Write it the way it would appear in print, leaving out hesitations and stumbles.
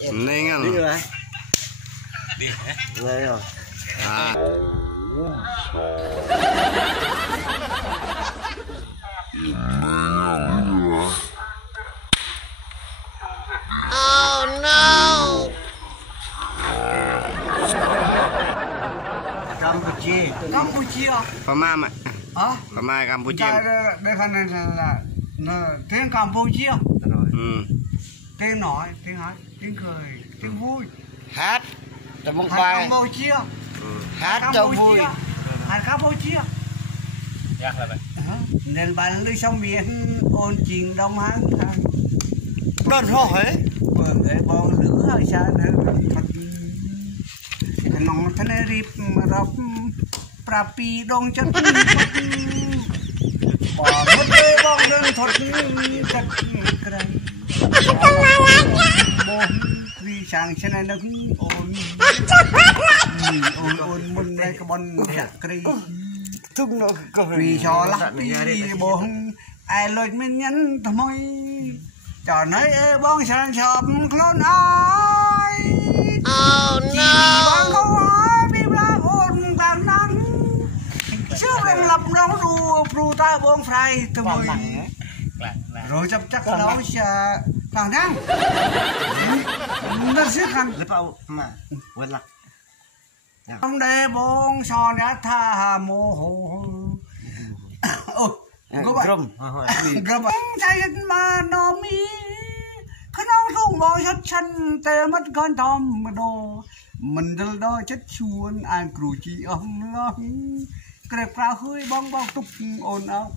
Nên ăn. Đi rồi. Đi hả? Đây rồi. À. Oh no. Campuchia. Pama mà. Hả? Pama Campuchia. Đây khả năng là tiếng Campuchia. Ừ. Tiếng nói, tiếng hát, tiếng cười, tiếng vui. Hát cho mong Hát bài Campuchia. hát cho vui. Hát Campuchia. Dạ là vậy. Nên bạn lưu sông biển ôn trình đông hán thang. Đơn hỏi Vâng ấy bong lửa hơi xa thật. Cái nòng thân ấy rịp rập prapi đông chất. Bỏ mất đôi bong đơn thuật chất cây. Bốn vì sáng trên này nó ôn. Ôn môn đây cái bọn chặt cây. Thung nó Vì cho lắc đi bốn ai lôi mình nhắn thôi cho nơi bong sáng sọp khôn ai. Oh Chỉ no. bằng câu hỏi vì ra ôn càng nắng trước đang lập nấu đu ta bong phai từ mùi rồi chấp chắc nấu sẽ càng nắng nó sẽ khăn lớp áo mà quên lạc trong đây bong son đã tha mồ hồ grum grum chạy mà nó mi khả năng không bỏ chất chân tê mất con tôm mà đồ mình đâu đó chất chuồn ai cừu chi ông lo cái đẹp ra hơi bong bong tục ồn ào